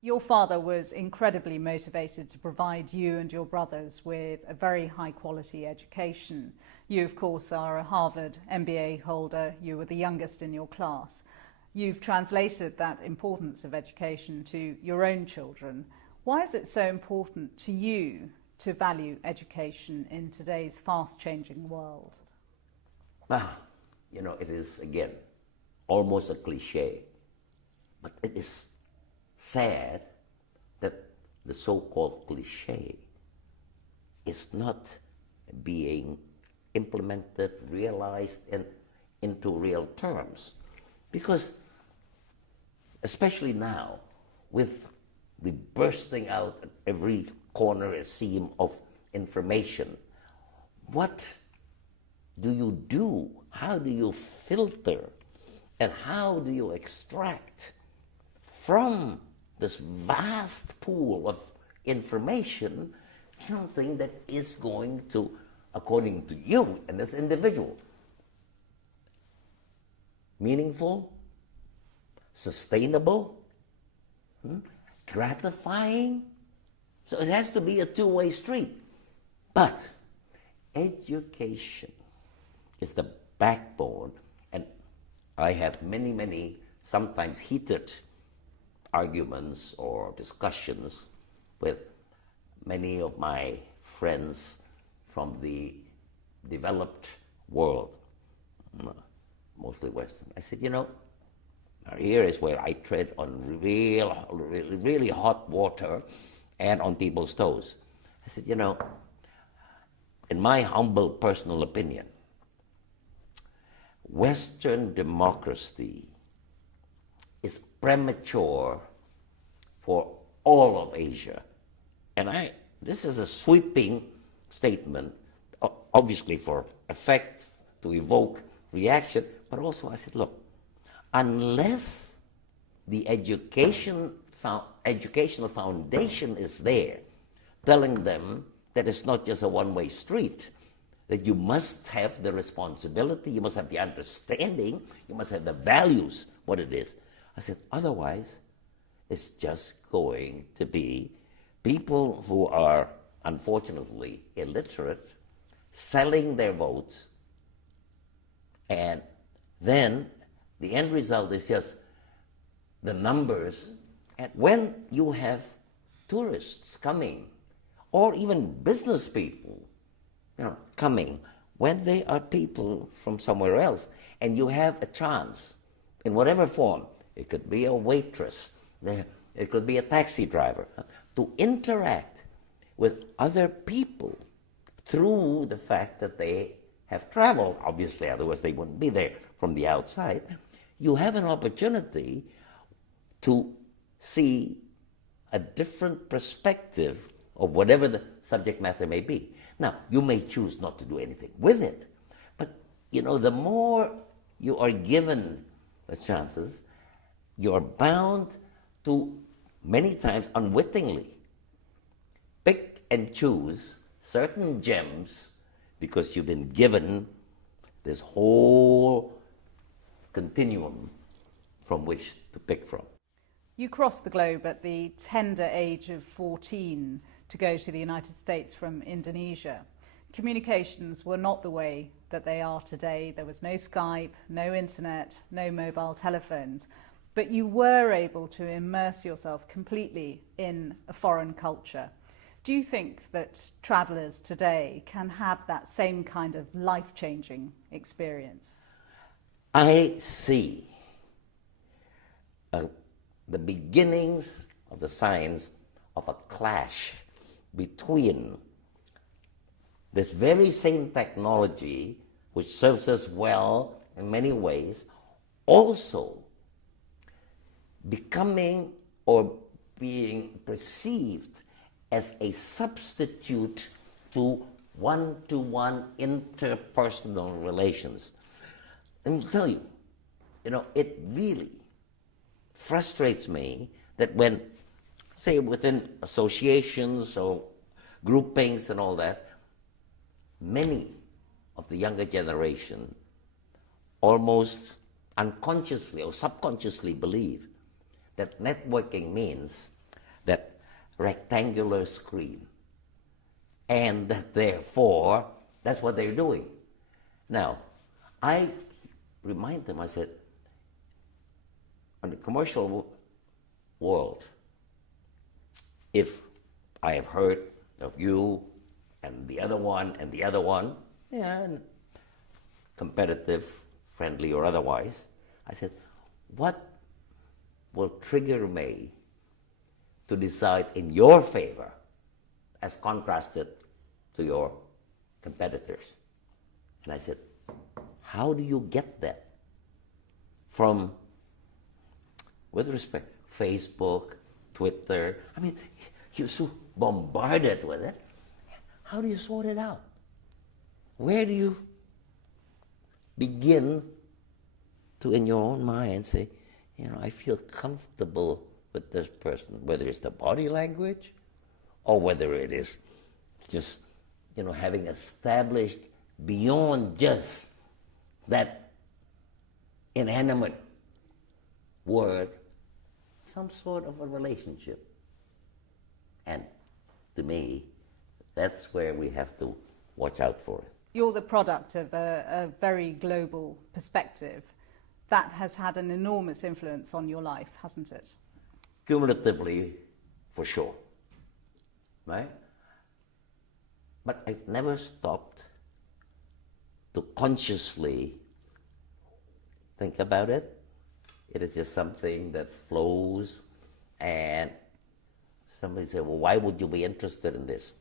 Your father was incredibly motivated to provide you and your brothers with a very high quality education. You, of course, are a Harvard MBA holder. You were the youngest in your class. You've translated that importance of education to your own children. Why is it so important to you to value education in today's fast-changing world? It is, again, almost a cliche, but it is sad that the so-called cliche is not being implemented, realized, and into real terms. Because, especially now, with the bursting out at every corner a seam of information, what do you do? How do you filter? And how do you extract from this vast pool of information something that is going to, according to you and this individual, meaningful, sustainable, gratifying? So it has to be a two-way street. But education is the backbone, and I have many, sometimes heated arguments or discussions with many of my friends from the developed world, mostly Western. I said, here is where I tread on really hot water and on people's toes. I said, in my humble personal opinion, Western democracy is premature for all of Asia. And this is a sweeping statement, obviously for effect, to evoke reaction, but also I said, look, unless the educational foundation is there, telling them that it's not just a one-way street, that you must have the responsibility, you must have the understanding, you must have the values, what it is. I said, otherwise, it's just going to be people who are, unfortunately, illiterate, selling their votes, and then the end result is just the numbers. And when you have tourists coming, or even business people, coming, when they are people from somewhere else, and you have a chance, in whatever form, it could be a waitress, it could be a taxi driver, to interact with other people through the fact that they have traveled, obviously, otherwise they wouldn't be there from the outside, you have an opportunity to see a different perspective of whatever the subject matter may be. Now, you may choose not to do anything with it, but, the more you are given the chances, you're bound to, many times unwittingly, pick and choose certain gems because you've been given this whole continuum from which to pick from. You crossed the globe at the tender age of 14 to go to the United States from Indonesia. Communications were not the way that they are today. There was no Skype, no internet, no mobile telephones, but you were able to immerse yourself completely in a foreign culture. Do you think that travellers today can have that same kind of life-changing experience? I see the beginnings of the signs of a clash between this very same technology, which serves us well in many ways, also becoming or being perceived as a substitute to one-to-one interpersonal relations. Let me tell you, it really frustrates me that when, say, within associations or groupings and all that, many of the younger generation almost unconsciously or subconsciously believe that networking means that rectangular screen. And that therefore, that's what they're doing. Now, I remind them, I said, on the commercial world, if I have heard of you and the other one, yeah, competitive, friendly or otherwise, I said, what will trigger me to decide in your favor as contrasted to your competitors? And I said, how do you get that from, with respect, Facebook, Twitter? I mean, you're so bombarded with it. How do you sort it out? Where do you begin to, in your own mind, say, I feel comfortable with this person, whether it's the body language or whether it is just, having established beyond just that inanimate word, some sort of a relationship. And to me, that's where we have to watch out for it. You're the product of a very global perspective. That has had an enormous influence on your life, hasn't it? Cumulatively, for sure. Right? But I've never stopped to consciously think about it. It is just something that flows, and somebody said, well, why would you be interested in this?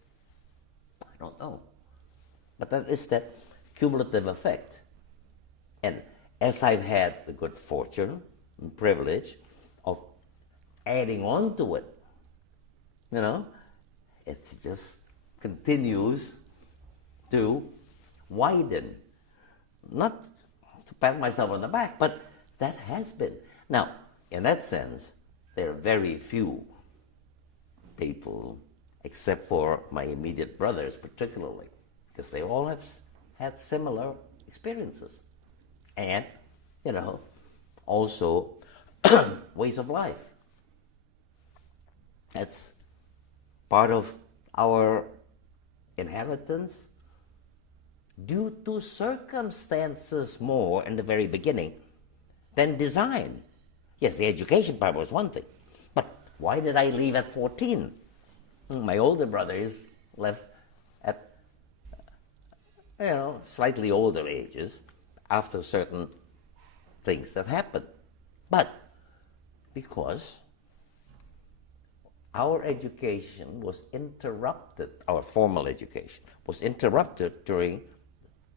I don't know. But that is that cumulative effect. And as I've had the good fortune and privilege of adding on to it, it just continues to widen. Not to pat myself on the back, but that has been. Now, in that sense, there are very few people, except for my immediate brothers particularly, because they all have had similar experiences. And, also ways of life. That's part of our inheritance due to circumstances more in the very beginning than design. Yes, the education part was one thing, but why did I leave at 14? My older brothers left at, slightly older ages after certain things that happened. But because our education was interrupted, our formal education was interrupted during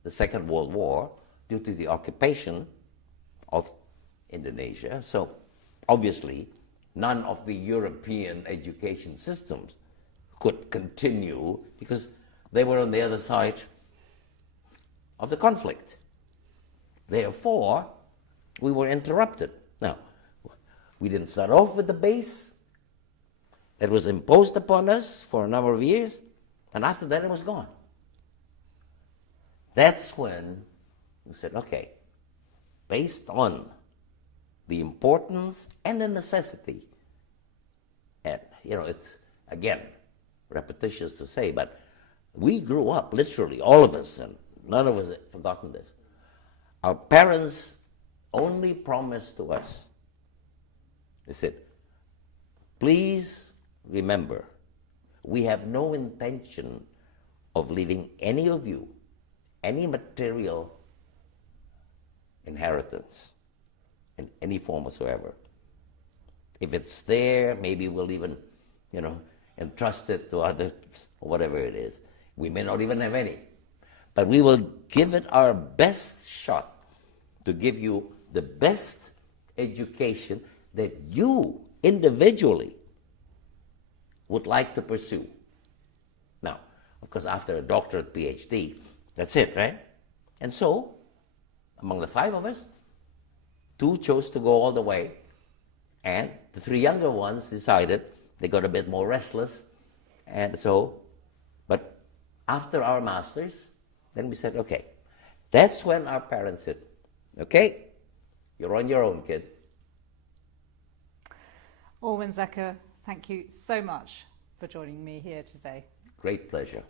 the Second World War due to the occupation of Indonesia. So obviously none of the European education systems could continue because they were on the other side of the conflict. Therefore, we were interrupted. Now, we didn't start off with the base that was imposed upon us for a number of years, and after that it was gone. That's when we said, okay, based on the importance and the necessity, and it's, again, repetitious to say, but we grew up, literally, all of us, and none of us have forgotten this. Our parents only promised to us, they said, please remember, we have no intention of leaving any of you any material inheritance in any form whatsoever. If it's there, maybe we'll even, entrust it to others or whatever it is. We may not even have any. But we will give it our best shot to give you the best education that you individually would like to pursue. Now, of course, after a doctorate, PhD, that's it, right? And so, among the 5 of us, 2 chose to go all the way, and the 3 younger ones decided they got a bit more restless, and so, but after our masters, then we said, okay, that's when our parents said, okay, you're on your own, kid. Alwin Zecha, Thank you so much for joining me here today. Great pleasure.